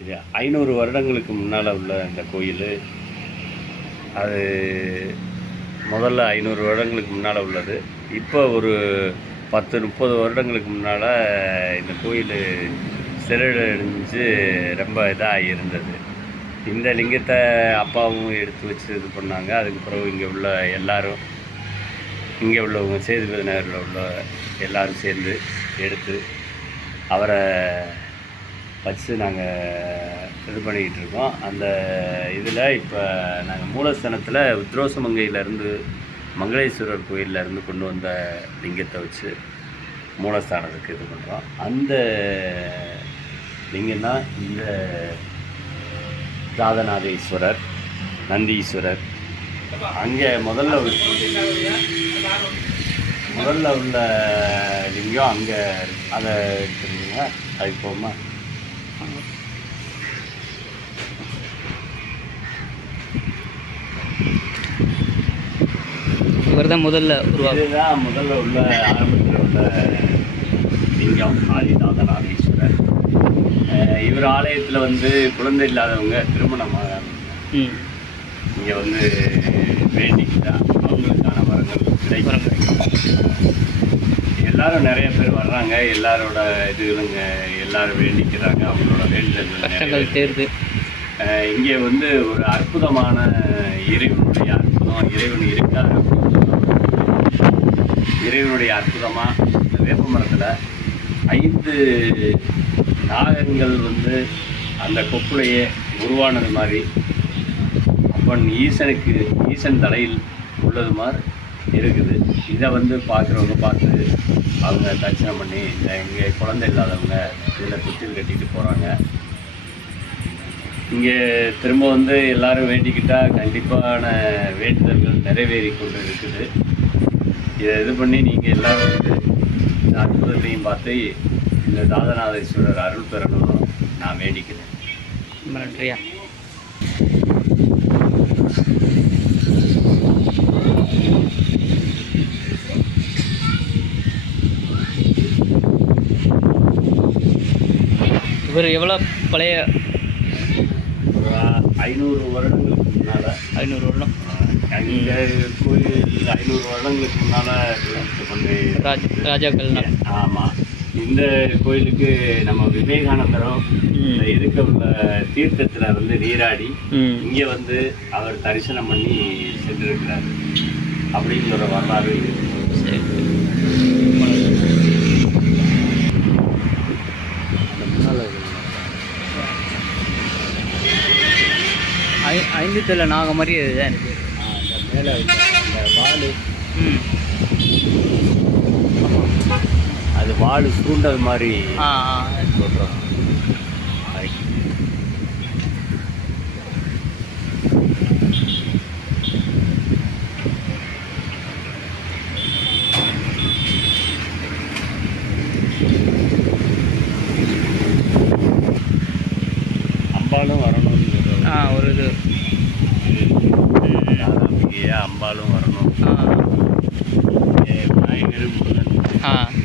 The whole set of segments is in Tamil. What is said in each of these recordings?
இது 500 வருடங்களுக்கு முன்னால் உள்ள இந்த கோயில். அது முதல்ல 500 வருடங்களுக்கு முன்னால் உள்ளது. இப்போ ஒரு 10-30 வருடங்களுக்கு முன்னால் இந்த கோயில் சிறடஞ்சு ரொம்ப இதாக இருந்தது. இந்த லிங்கத்தை அப்பாவும் எடுத்து வச்சு இது பண்ணாங்க. அதுக்கு பிறகு இங்கே உள்ள எல்லோரும், இங்கே உள்ளவங்க சேதுபதி நகரில் உள்ள எல்லோரும் சேர்ந்து எடுத்து அவரை வச்சு நாங்கள் இது பண்ணிக்கிட்டு இருக்கோம். அந்த இதில் இப்போ நாங்கள் மூலஸ்தானத்தில் உத்ரோசமங்கையிலேருந்து மங்களேஸ்வரர் கோயிலேருந்து கொண்டு வந்த லிங்கத்தை வச்சு மூலஸ்தானத்துக்கு இது பண்ணுறோம். அந்த லிங்கம் தான் இந்த தாதநாதேஸ்வரர், நந்தீஸ்வரர். அங்கே முதல்ல உள்ள லிங்கம் அங்கே அதை எடுத்துருங்க. அதுக்கு போகுமா? இவர் தான் முதல்ல இதுதான் முதல்ல உள்ள ஆரம்பத்தில் உள்ள லிங்கம் ஆதிநாதநாதீஸ்வரர். இவர் ஆலயத்தில் வந்து குழந்தை இல்லாதவங்க திருமணமாக இங்கே வந்து வேண்டிக்கிட்டா அவங்களுக்கான வரங்கள் கிடைக்கும். எல்லாரும் நிறைய பேர் வர்றாங்க. எல்லாரோட இதுகளுங்க எல்லாரும் வேண்டிக்கிறாங்க. அவங்களோட வேண்டுதல்கள் தேர்வு. இங்கே வந்து ஒரு அற்புதமான இறைவனுடைய அற்புதம், இறைவன் இருக்கார். இறைவனுடைய அற்புதமாக இந்த வேப்ப மரத்தில் 5 நாகங்கள் வந்து அந்த கொப்புளையே உருவானது மாதிரி அப்பன் ஈசன் தலையில் உள்ளது மாதிரி இருக்குது. இதை வந்து பார்க்குறவங்க பார்த்து அவங்க தரிசனம் பண்ணி இங்கே குழந்தை இல்லாதவங்க இதில் தொட்டில் கட்டிட்டு போகிறாங்க. இங்கே திரும்ப வந்து எல்லோரும் வேண்டிக்கிட்டால் கண்டிப்பான வேண்டுதல்கள் நிறைவேறி கொண்டு இருக்குது. இதை இது பண்ணி நீங்கள் எல்லோரும் வந்து இந்த அற்புதத்தையும் பார்த்து இந்த தாதநாதேஸ்வரர் அருள் பெறணும்னு நான் வேண்டிக்கிறேன். நன்றியா. இவர் எவ்வளோ பழைய? 500 வருடங்களுக்கு முன்னால். 500 வருடம். இந்த கோயில் 500 வருடங்களுக்கு முன்னால் ராஜாக்கள். ஆமாம். இந்த கோயிலுக்கு நம்ம விவேகானந்தரும் இருக்க உள்ள தீர்த்தத்தில் வந்து நீராடி இங்கே வந்து அவர் தரிசனம் பண்ணி சென்றிருக்கிறார் அப்படிங்கிற வரலாறு. ஐந்து தலை நாக மாதிரி இதுதான் இருக்குது. அந்த மேலே இந்த வால், அது வால் சுருண்டது மாதிரி சொல்கிறோம். அம்பாலும் வரணும். ஒரு இது அம்பாலும் வரணும். விநாயகர், முருகன்,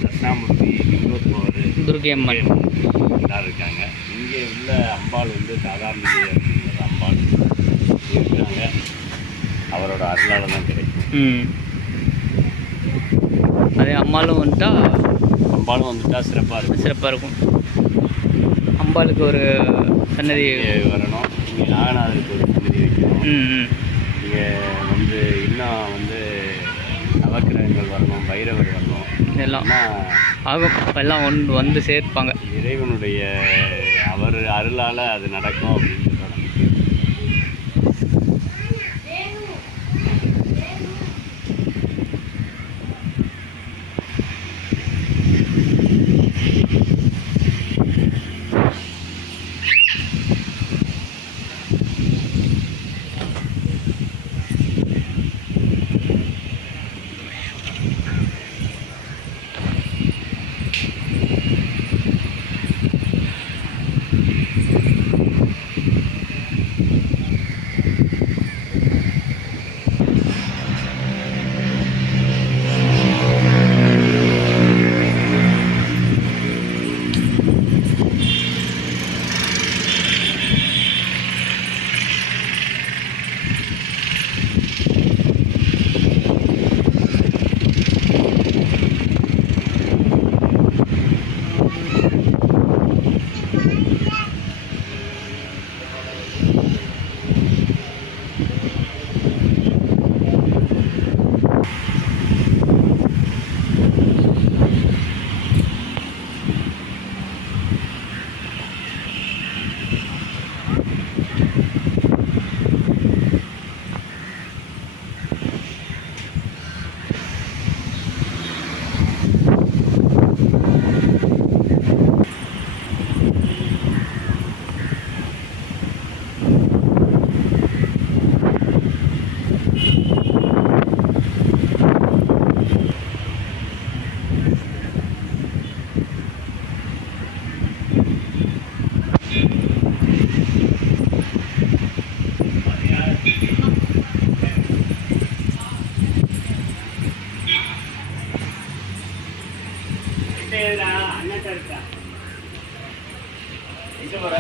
தட்சிணாமூர்த்தி, லிங்கோத்பவர், துர்க்கை அம்மன் எல்லாரும் இருக்காங்க. இங்கே உள்ள அம்பாள் வந்து சாதாரண அப்படிங்கிற அம்பாள் இருக்காங்க. அவரோட அருளால் தான் கிடைக்கும். அதே அம்பாலும் வந்துட்டா சிறப்பாக இருக்கும். அம்பாளுக்கு ஒரு சன்னதி வரணும். இங்கே நாகநாதருக்கு ஒரு சன்னதி வைக்கணும். இங்கே வந்து இன்னும் வந்து நவக்கிரகங்கள் வரணும், பைரவர் வரணும். இதெல்லாம் ஆகும். எல்லாம் வந்து சேர்ப்பாங்க. இறைவனுடைய அவர் அருளால் அது நடக்கும் அப்படின்னு எங்க போற?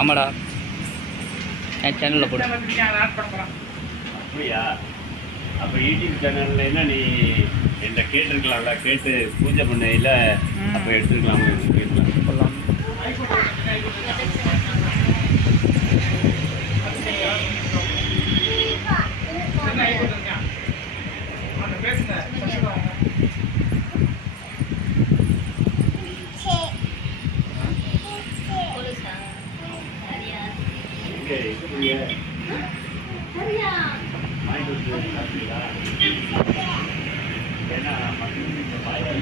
ஆமாடா என் சேனலில் போட்டு அப்படியா? அப்போ யூடியூப் சேனல்ல என்ன நீ என்கிட்ட கேட்டிருக்கலாம்ல, கேட்டு பூஜை பண்ணையில் அப்போ எடுத்துருக்கலாம் கேட்கலாம். சொல்லலாம். எங்கே இருக்கிறீங்க? வாங்கிட்டு வந்து சாப்பிட்டீங்களா? ஏன்னா மற்ற பாயா